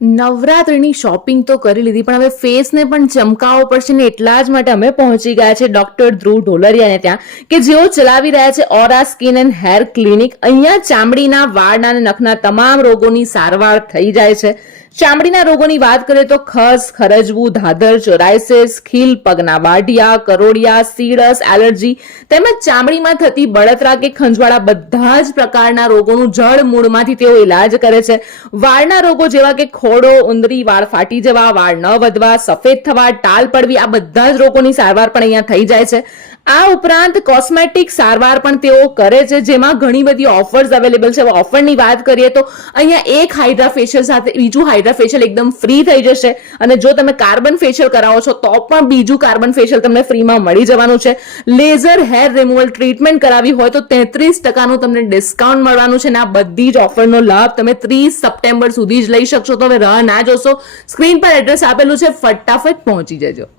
નવરાત્રિની શોપિંગ તો કરી લીધી, પણ હવે ફેસને પણ ચમકાવવો પડશે ને એટલા જ માટે અમે પહોંચી ગયા છે ડોક્ટર ધ્રુવ ઢોલરિયાને ત્યાં, કે જેઓ ચલાવી રહ્યા છે ઓરા સ્કિન એન્ડ હેર ક્લિનિક. અહીંયા ચામડીના, વાળના અને નખના તમામ રોગોની સારવાર થઈ જાય છે. ચામડીના રોગોની વાત કરીએ તો ખસ, ખરજવું, ધાધર, ચોરાઇસિસ, ખીલ, પગના વાઢિયા, કરોડિયા, સીડસ, એલર્જી તેમજ ચામડીમાં થતી બળતરા કે ખંજવાળા બધા જ પ્રકારના રોગોનું જડ મૂળમાંથી તેઓ ઇલાજ કરે છે. વાળના રોગો જેવા કે ખોડો, ઉંદરી, વાળ ફાટી જવા, વાળ ન વધવા, સફેદ થવા, ટાલ પડવી, આ બધા જ રોગોની સારવાર પણ અહીંયા થઈ જાય છે. આ ઉપરાંત કોસ્મેટિક સારવાર પણ તેઓ કરે છે, જેમાં ઘણી બધી ઓફર્સ અવેલેબલ છે. ઓફરની વાત કરીએ તો અહીંયા એક હાઇડ્રા ફેશિયલ સાથે બીજું હાઇડ્રા ફેશિયલ એકદમ ફ્રી થઈ જશે, અને જો તમે કાર્બન ફેશિયલ કરાવો છો તો પણ બીજું કાર્બન ફેશિયલ તમને ફ્રીમાં મળી જવાનું છે. લેઝર હેર રિમૂવલ ટ્રીટમેન્ટ કરાવી હોય તો 33% તમને ડિસ્કાઉન્ટ મળવાનું છે, અને આ બધી જ ઓફરનો લાભ તમે 30 સપ્ટેમ્બર સુધી જ લઈ શકશો. તો હવે રાહ ના જોશો, સ્ક્રીન પર એડ્રેસ આપેલું છે, ફટાફટ પહોંચી જજો.